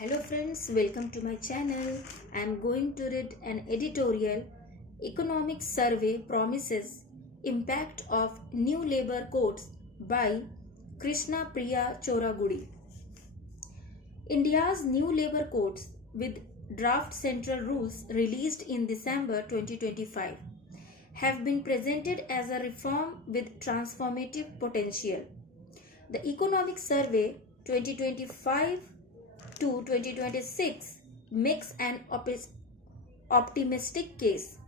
Hello friends, welcome to my channel. I am going to read an editorial. Economic Survey Promises Impact of New Labour Codes by Krishna Priya Choragudi. India's new labour codes with draft central rules released in December 2025 have been presented as a reform with transformative potential. The Economic Survey 2025 to 2026 makes an optimistic case.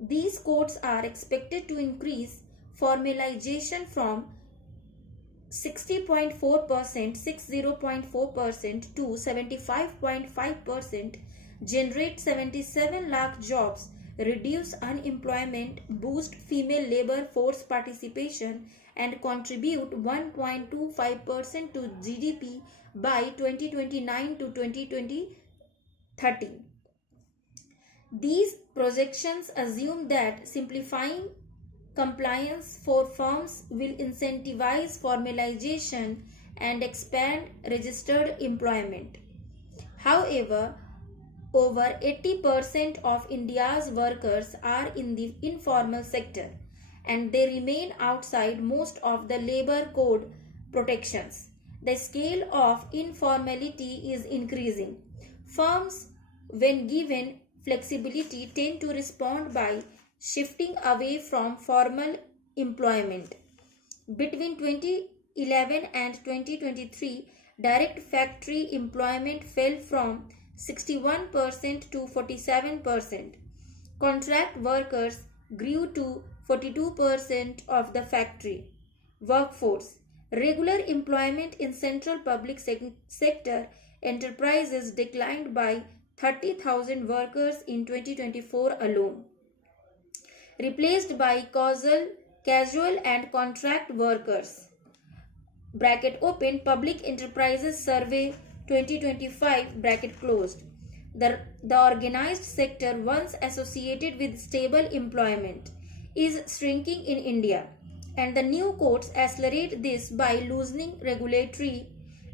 These codes are expected to increase formalization from 60.4% to 75.5%, generate 77 lakh jobs, reduce unemployment, boost female labor force participation, and contribute 1.25% to GDP by 2029 to 2030. These projections assume that simplifying compliance for firms will incentivize formalization and expand registered employment. However, over 80% of India's workers are in the informal sector and they remain outside most of the labor code protections. The scale of informality is increasing. Firms, when given flexibility, tend to respond by shifting away from formal employment. Between 2011 and 2023, direct factory employment fell from 61% to 47%. Contract workers grew to 42% of the factory workforce. Regular employment in central public sector enterprises declined by 30,000 workers in 2024 alone, replaced by casual and contract workers. Bracket open, Public Enterprises Survey 2025 bracket closed. The organized sector, once associated with stable employment, is shrinking in India, and the new codes accelerate this by loosening regulatory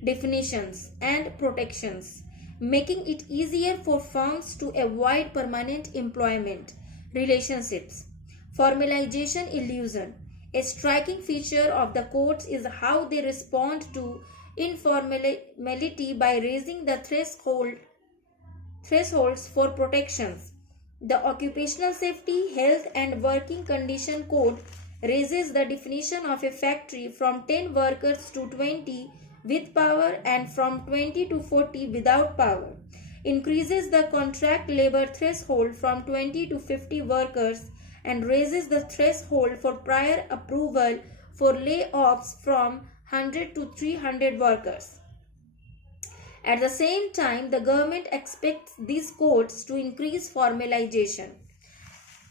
definitions and protections, making it easier for firms to avoid permanent employment relationships. Formalization illusion. A striking feature of the codes is how they respond to informality by raising the thresholds for protections. The Occupational Safety, Health and Working Condition Code raises the definition of a factory from 10 workers to 20 with power and from 20 to 40 without power, increases the contract labor threshold from 20 to 50 workers, and raises the threshold for prior approval for layoffs from 100 to 300 workers. At the same time, the government expects these codes to increase formalization.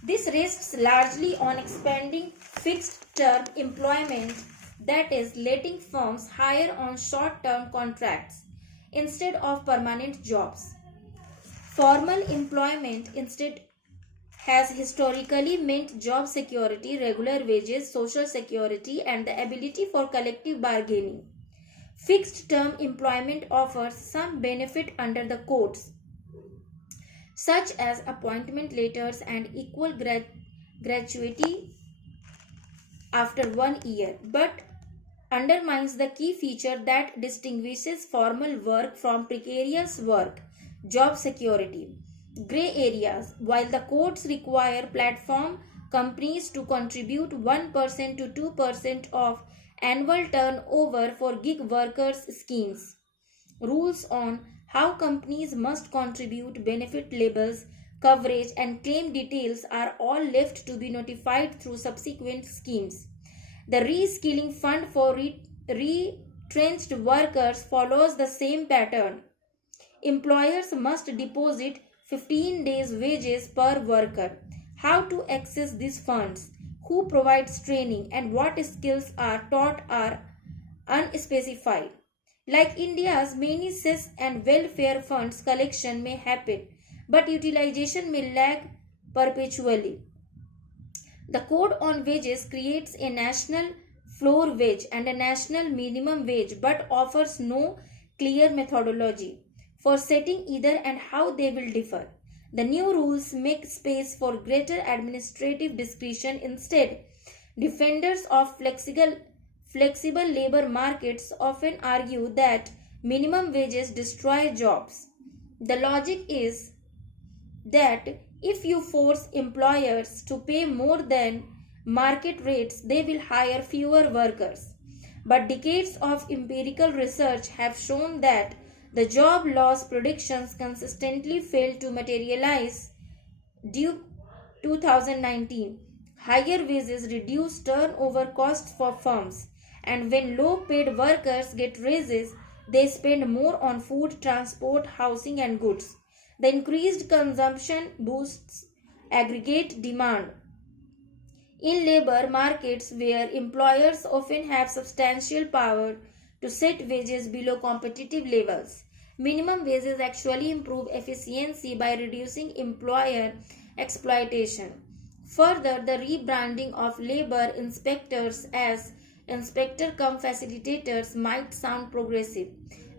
This rests largely on expanding fixed-term employment, that is, letting firms hire on short-term contracts instead of permanent jobs. Formal employment instead has historically meant job security, regular wages, social security, and the ability for collective bargaining. Fixed-term employment offers some benefit under the codes, such as appointment letters and equal gratuity after 1 year, but undermines the key feature that distinguishes formal work from precarious work: job security. Gray areas. While the codes require platform companies to contribute 1% to 2% of annual turnover for gig workers schemes, rules on how companies must contribute benefit labels, coverage, and claim details are all left to be notified through subsequent schemes. The reskilling fund for retrenched workers follows the same pattern. Employers must deposit 15 days wages per worker. How to access these funds, who provides training, and what skills are taught are unspecified. Like India's many cess and welfare funds, collection may happen, but utilization may lag perpetually. The Code on Wages creates a national floor wage and a national minimum wage but offers no clear methodology for setting either and how they will differ. The new rules make space for greater administrative discretion instead. Defenders of flexible labor markets often argue that minimum wages destroy jobs. The logic is that if you force employers to pay more than market rates, they will hire fewer workers. But decades of empirical research have shown that the job loss predictions consistently fail to materialize. Due 2019, higher wages reduce turnover costs for firms, and when low paid workers get raises, they spend more on food, transport, housing, and goods. The increased consumption boosts aggregate demand. In labor markets where employers often have substantial power to set wages below competitive levels, minimum wages actually improve efficiency by reducing employer exploitation. Further, the rebranding of labor inspectors as inspector cum facilitators might sound progressive,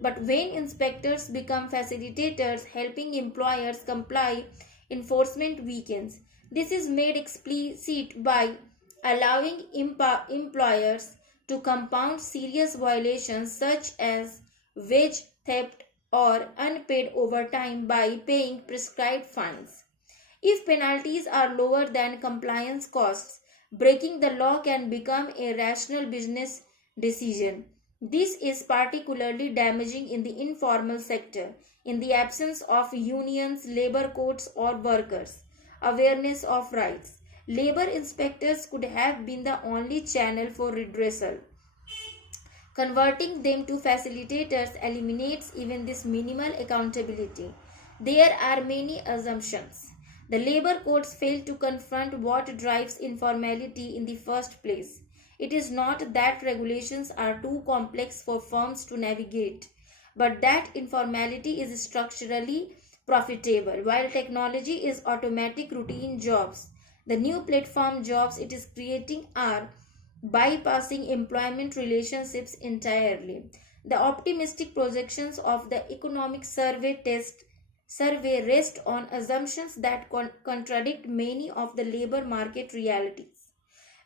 but when inspectors become facilitators helping employers comply, enforcement weakens. This is made explicit by allowing employers to compound serious violations such as wage theft or unpaid overtime by paying prescribed fines. If penalties are lower than compliance costs, breaking the law can become a rational business decision. This is particularly damaging in the informal sector, in the absence of unions, labor courts, or workers' awareness of rights. Labor inspectors could have been the only channel for redressal. Converting them to facilitators eliminates even this minimal accountability. There are many assumptions. The labor courts fail to confront what drives informality in the first place. It is not that regulations are too complex for firms to navigate, but that informality is structurally profitable. While technology is automatic routine jobs, the new platform jobs it is creating are bypassing employment relationships entirely. The optimistic projections of the economic survey rest on assumptions that contradict many of the labor market realities.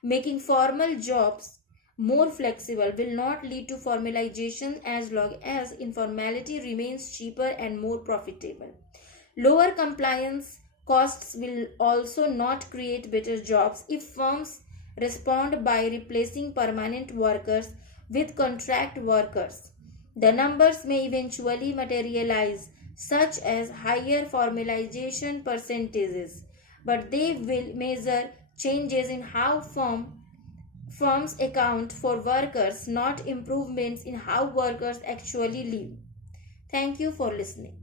Making formal jobs more flexible will not lead to formalization as long as informality remains cheaper and more profitable. Lower compliance costs will also not create better jobs if firms respond by replacing permanent workers with contract workers. The numbers may eventually materialize, such as higher formalization percentages, but they will measure changes in how firms account for workers, not improvements in how workers actually live. Thank you for listening.